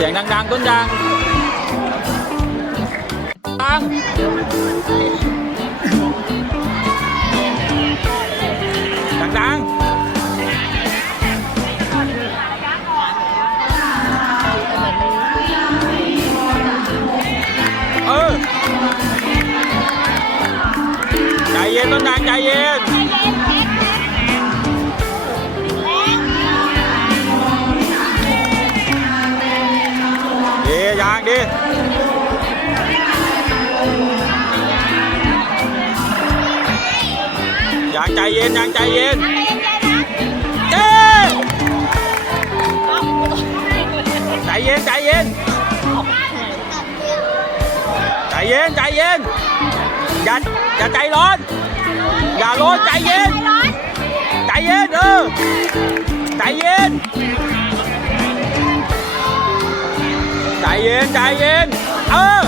เสียงดังๆต้นยางดังดังๆเออใจเย็นต้นยางใจเย็น ยางใจเย็นยางใจเย็นเจ๊ใจเย็นใจเย็นใจเย็นใจเย็นอย่าอย่าใจร้อน อย่าร้อนใจเย็น ใจเย็นเออใจเย็น ใจเย็นใจเย็นเออ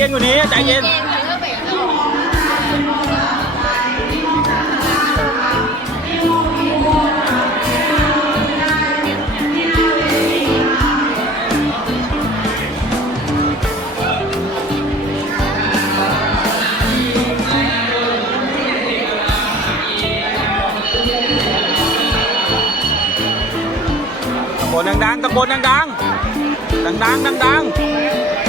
เย็นกว่านี้ใจเย็น ตะโกนดังๆตะโกนดังๆดังๆดังๆ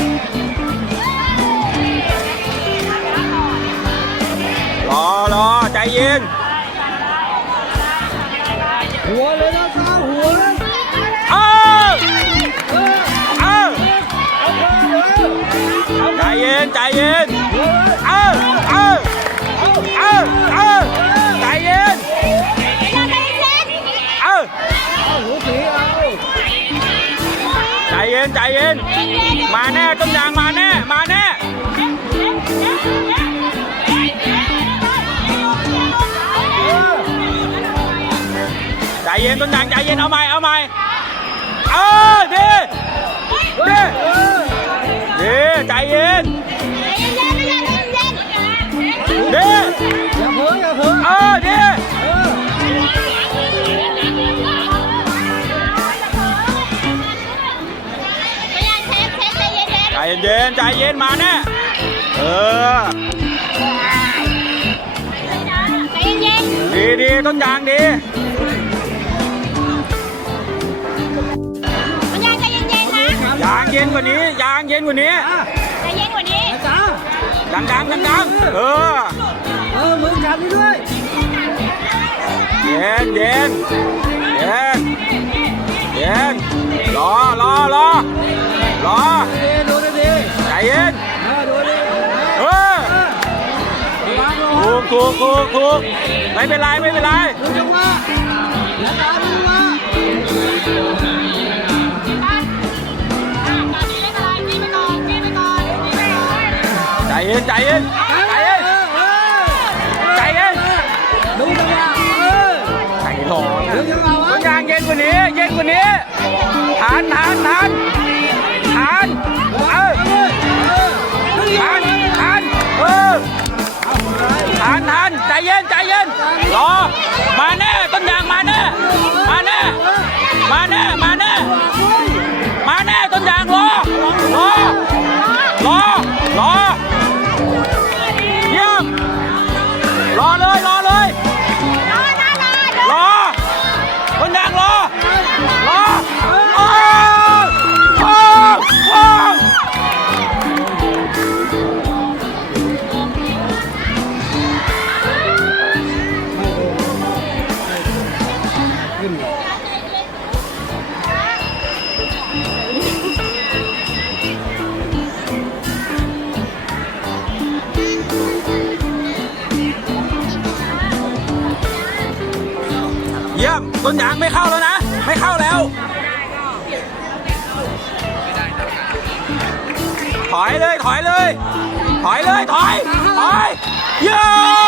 นใจเย็นมาแน่ต้นยางมาแน่ มาแน่ใจเย็นต้นยางใจเย็นเอาใหม่เอาใหม่เออดีดีดีใจเย็นดีอย่าเพ้ออย่าเพ้อเออดี เย็นใจเย็นมาแน่เออดีดีต้นยางดียางเย็นกว่านี้ยางเย็นกว่านี้อะอาจารย์ดังดังดังดังๆเออเออมือจับนี่ด้วยเย็นเย็นเย็นเย็นรอรอรอรอ กถูกถูกถูกไม่เป็นไรไม่เป็นไรดูจังหวะอย่าตามดูว่าใจเย็นใจเย็นใจเย็นใจเย็นดูจังหวะใจร้อนดูจังยางเย็นกว่านี้เย็นกว่านี้ ทันทันใจเย็นใจเย็นรอมาแน่ต้นยางมาแน่มาแน่มาแน่มาแน่มา เยี่ยมต้นยางไม่เข้าแล้วนะ ไม่เข้าแล้ว ถอยเลย ถอยเลย ถอยเลย ถอย ถอย เยี่ยม